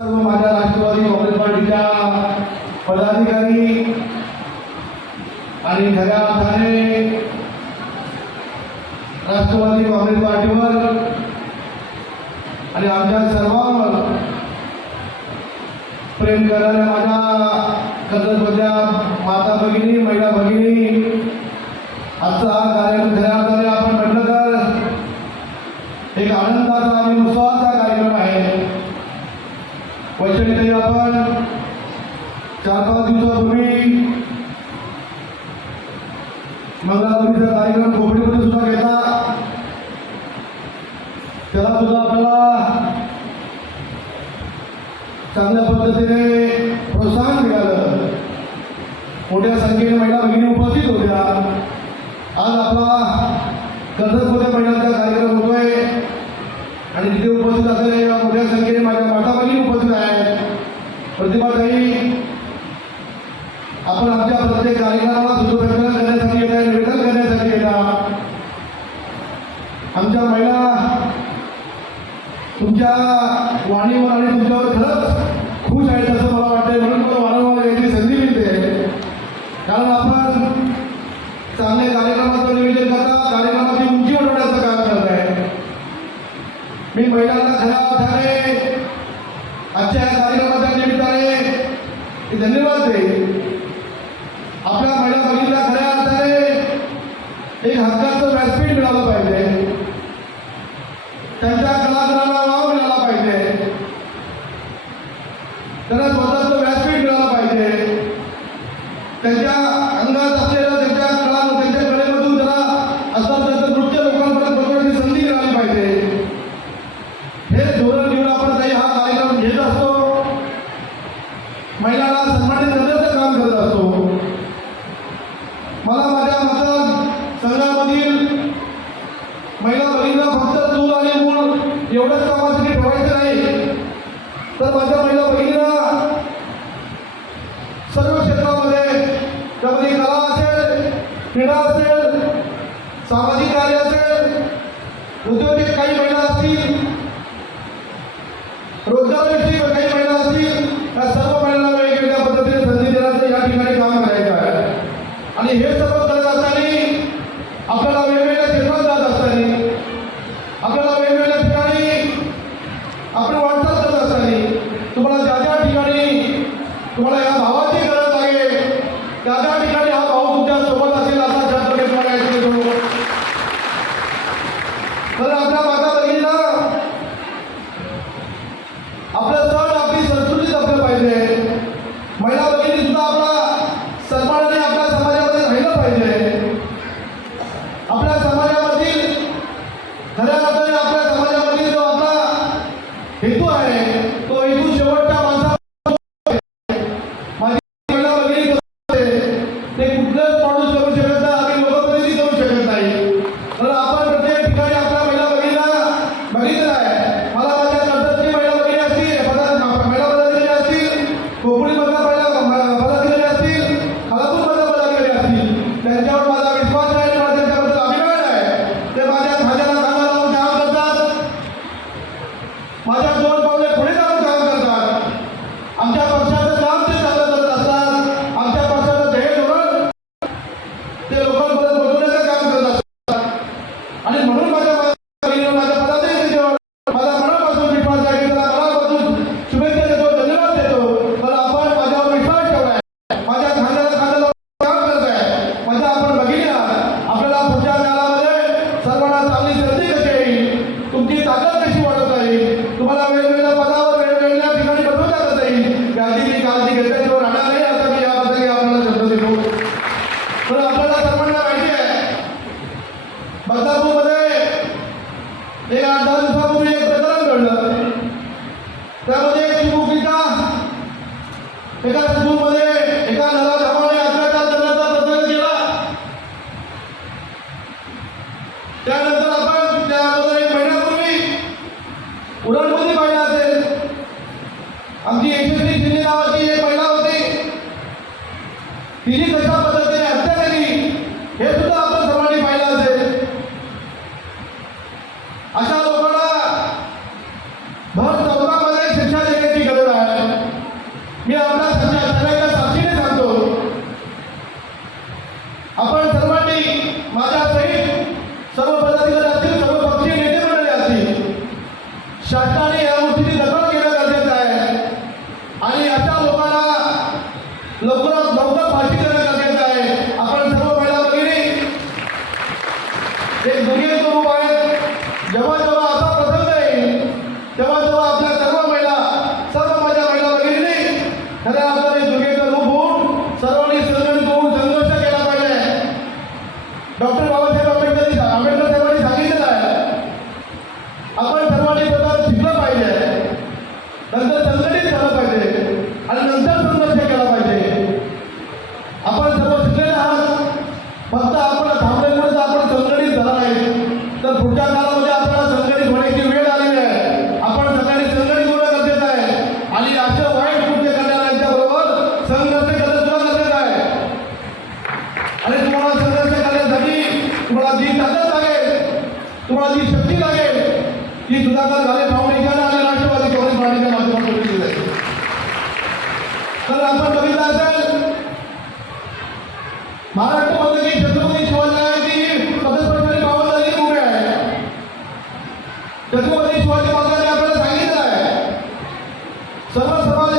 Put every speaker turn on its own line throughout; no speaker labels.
सर्व माझ्या राष्ट्रवादी काँग्रेस पार्टीच्या पदाधिकारी आणि खऱ्या अर्थाने राष्ट्रवादी काँग्रेस पार्टीवर आणि आमच्या सर्वांवर प्रेम करणाऱ्या माझ्या कर्जतमधल्या माता भगिनी महिला भगिनी आजचा हा कार्यक्रम खऱ्या अर्थाने आपण म्हटलं तर एक आनंदाचा आणि विश्वास वैशालीताई आपण चार पाच दिवसापूर्वी मंगळागौरीचा कार्यक्रम कोकणीमध्ये सुद्धा घेतला. त्याला सुद्धा आपल्याला चांगल्या पद्धतीने प्रोत्साहन मिळालं. मोठ्या संख्येने महिला भगिनी उपस्थित होत्या. आज आपला कर्जतमध्ये महिलांचा कार्यक्रम होतोय. आणि तिथे उपस्थित असलेल्या मोठ्या संख्येने महिला माता भगिनी उपस्थित आहेत प्रतिभाताई आपण आमच्या प्रत्येक कार्यक्रमाला करण्यासाठी येत आहे करण्यासाठी येतात आमच्या महिला तुमच्या वाणीवर आणि महिला भगिनीला फक्त चूल आणि मूळ एवढंच कामासाठी ठेवायचं नाही. तर माझ्या महिला बहिणीला सर्व क्षेत्रामध्ये त्यामध्ये कला असेल क्रीडा असेल सामाजिक कार्य असेल उद्योगिक काही महिला असतील रोजगाराविषयी काही महिला असतील त्या सर्व महिलांना वेगवेगळ्या पद्धतीने संधी देण्याचं या ठिकाणी काम करायचं आहे. आणि हे सर्व करत असताना आपल्याला आणि म्हणून माझ्या माझ्या सिंधी नावाची एक महिला होती. तिने कशा पद्धतीने हत्या केली हे सुद्धा आपण सर्वांनी पाहिलं असेल. अशा लोकांना भर चौकामध्ये शिक्षा देण्याची गरज आहे. मी आपल्या सगळ्यांना साक्षीने सांगतो. आपण सर्वांनी माझ्या सहित सर्व पद्धतीला असतील सर्व पक्षीय नेते मंडळी असतील. शासनाने Amen. जी शक्ती लागेल. ती सुधाकर झाले फाउंडेशन आणि राष्ट्रवादी काँग्रेस पार्टीच्या माध्यमातून दिली जाईल तर आपण बघितलं असेल महाराष्ट्रामध्ये जी छत्रपती शिवाजी ती सदस्य वर्षाने बावन्न झाली उभे आहे. छत्रपती शिवाजी महाराजांनी आपल्याला सांगितलं आहे सर्व समाज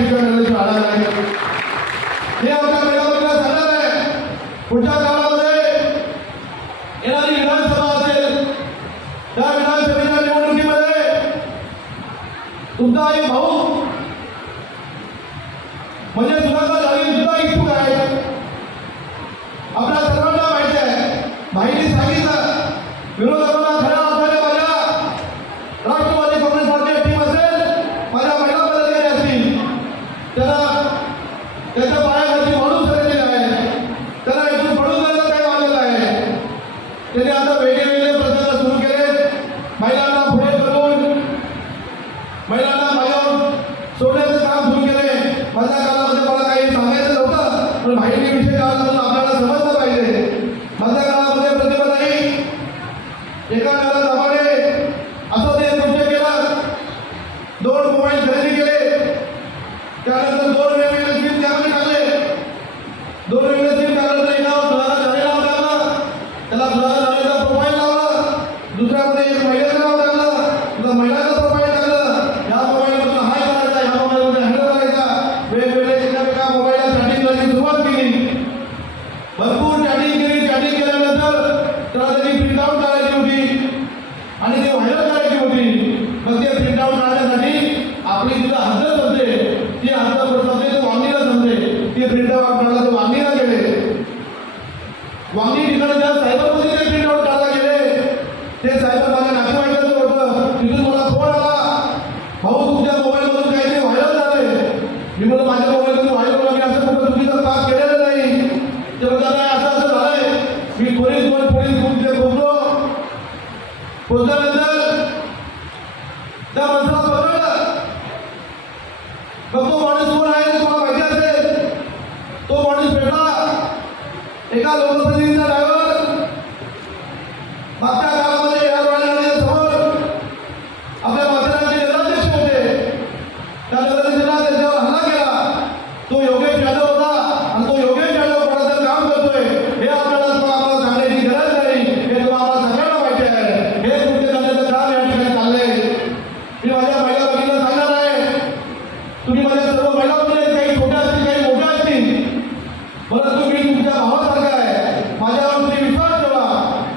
Thank you. down there.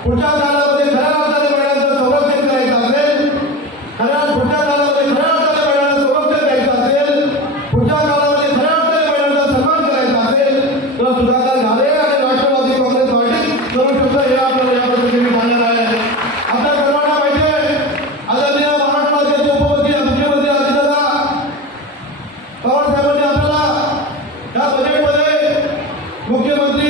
पुढच्या कालावधी खऱ्या अर्थाने महिलांचं संरक्षण असेल खऱ्या पुढच्या कालावधी खऱ्या अर्थाने महिलांना द्यायचं असेल पुढच्या कालावधी खऱ्या अर्थाने सन्मान करायचा असेल तर झाले आणि राष्ट्रवादी काँग्रेस या पद्धतीने सांगणार आहे. आता सर्वांना माहिती आहे आदरणीय महाराष्ट्र राज्याचे उपमंत्री मुख्यमंत्री आदित्यदा पवारसाहेबांनी आपल्याला या बजेटमध्ये मुख्यमंत्री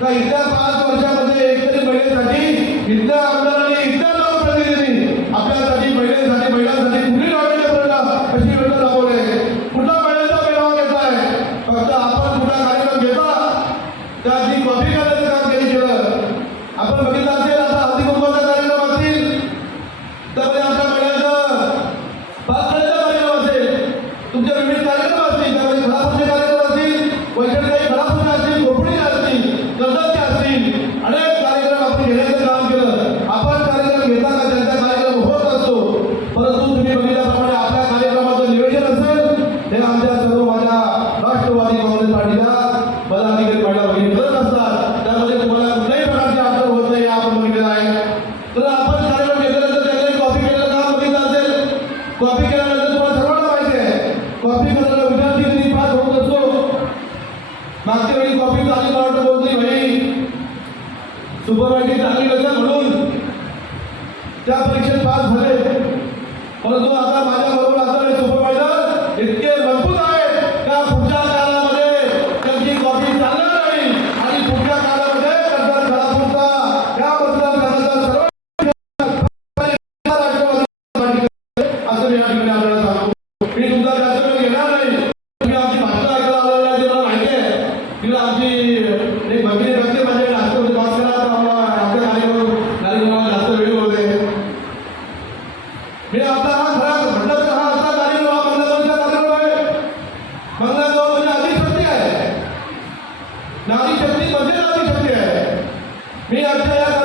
का इथल्या पाच वर्षामध्ये एकतरी महिन्यासाठी इथल्या आमदार Quando a trabalhava नारी शक्ती म्हणजे नारी शक्ती आहे. मी आता या